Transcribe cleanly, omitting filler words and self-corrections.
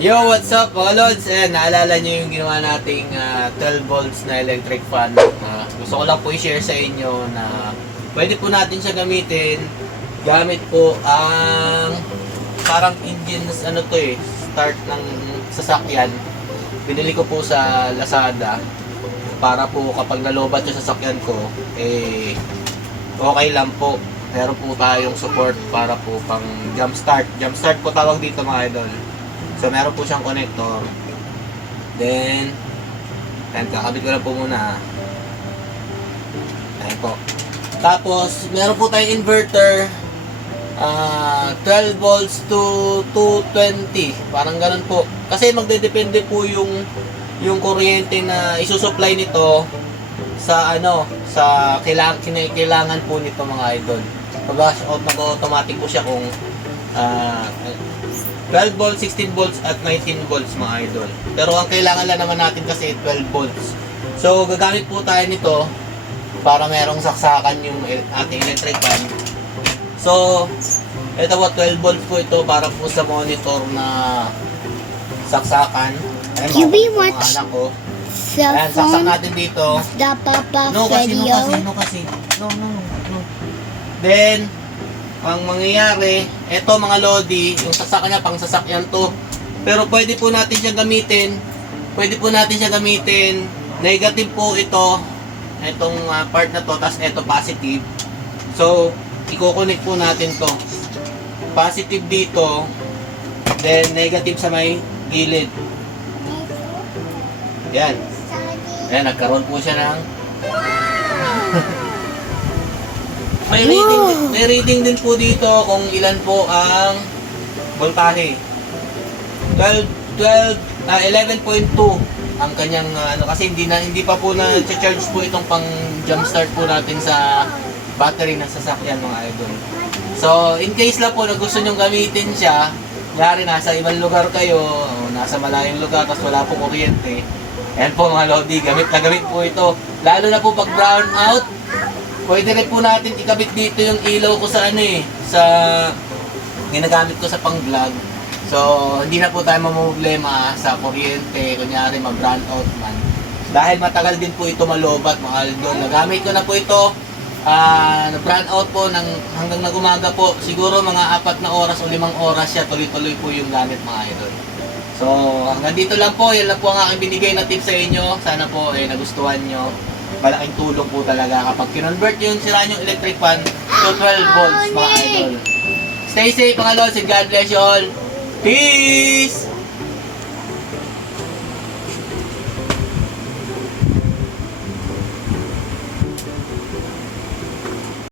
Yo, what's up mga Lods? Naalala nyo yung ginawa nating 12 volts na electric fan. Gusto ko lang po i-share sa inyo na pwede po natin siya gamitin. Gamit po ang parang engines, start ng sasakyan. Binili ko po sa Lazada para po kapag nalobat yung sasakyan ko, okay lang po. Meron po tayong support para po pang jump start. Jump start po tawag dito mga idol. So, meron po siyang connector. Then, kakabit ko lang po muna. Ayan po. Tapos, meron po tayong inverter. 12 volts to 220. Parang ganun po. Kasi magdedepende po yung kuryente na isusupply nito sa sa kailangan po nito mga idol. Mag-automatic po siya kung 12 volts, 16 volts at 19 volts mga idol. Pero ang kailangan lang naman natin kasi 12 volts. So gagamit po tayo nito para merong saksakan yung ating electric fan. So ito po 12 volts po ito para po sa monitor na saksakan. Ayan, Can we mga watch anak ko. cell Ayan, saksak phone? natin dito. The Papa No video? kasi. No. Then, ang mangyayari, eto mga Lodi, yung sasakyan niya, pang sasakyan to. Pero pwede po natin siya gamitin. Negative po ito. Itong part na to, tas eto positive. So, i-connect po natin to. Positive dito, then negative sa may gilid. Yan. Ayan, nagkaroon po siya ng may reading din po dito kung ilan po ang voltahe. 11.2 ang kanyang kasi hindi pa po na charge po itong pang jump start po natin sa battery ng sasakyan mga idol. So, in case lang po na gusto nyong gamitin siya, yari nasa ibang lugar kayo, nasa malayong lugar, tapos wala po kuryente. Ayan po mga Lodi, gamit na gamit po ito. Lalo na po pag brown out, pwede rin po natin ikabit dito yung ilaw ko sa sa ginagamit ko sa pang-vlog. So, hindi na po tayo mamumblema sa kuryente, kunyari ma-brown out man. Dahil matagal din po ito malobat mga idol. Nagamit ko na po ito, na-brown out po hanggang nagumaga po. Siguro mga 4 na oras o 5 oras siya, tuloy-tuloy po yung gamit mga idol. So, hanggang dito lang po. Yan lang po ang aking binigay na tips sa inyo. Sana po nagustuhan nyo. Malaking tulong po talaga kapag kinonvert yung sira yung electric fan to 12 volts mga idol. Stay safe mga lods and God bless you all. Peace!